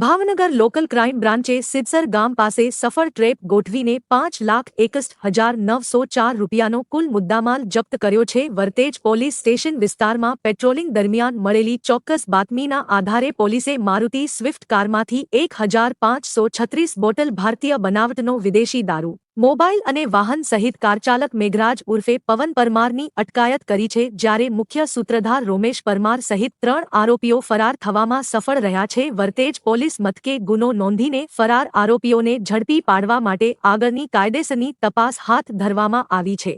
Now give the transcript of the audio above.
Bhavnagar local crime બ્રાન્ચે સિદ્સર ગામ પાસે સફળ ટ્રેપ ગોઠવીને 5,61,904 રૂપિયાનો કુલ મુદ્દામાલ જપ્ત કર્યો છે. વરતેજ પોલીસ સ્ટેશન વિસ્તારમાં પેટ્રોલિંગ દરમિયાન મળેલી ચોક્કસ બાતમીના આધારે પોલીસે મારુતિ સ્વિફ્ટ કારમાંથી 1,536 બોટલ ભારતીય બનાવટનો વિદેશી દારૂ, મોબાઈલ અને વાહન સહિત કારચાલક મેઘરાજ ઉર્ફે પવન પરમારની અટકાયત કરી છે. જ્યારે મુખ્ય સૂત્રધાર રોમેશ પરમાર સહિત 3 આરોપીઓ ફરાર થવામાં સફળ રહ્યા છે. વરતેજ પોલીસ મથકે ગુનો નોંધીને ફરાર આરોપીઓને ઝડપી પાડવા માટે આગળની કાયદેસરની તપાસ હાથ ધરવામાં આવી છે.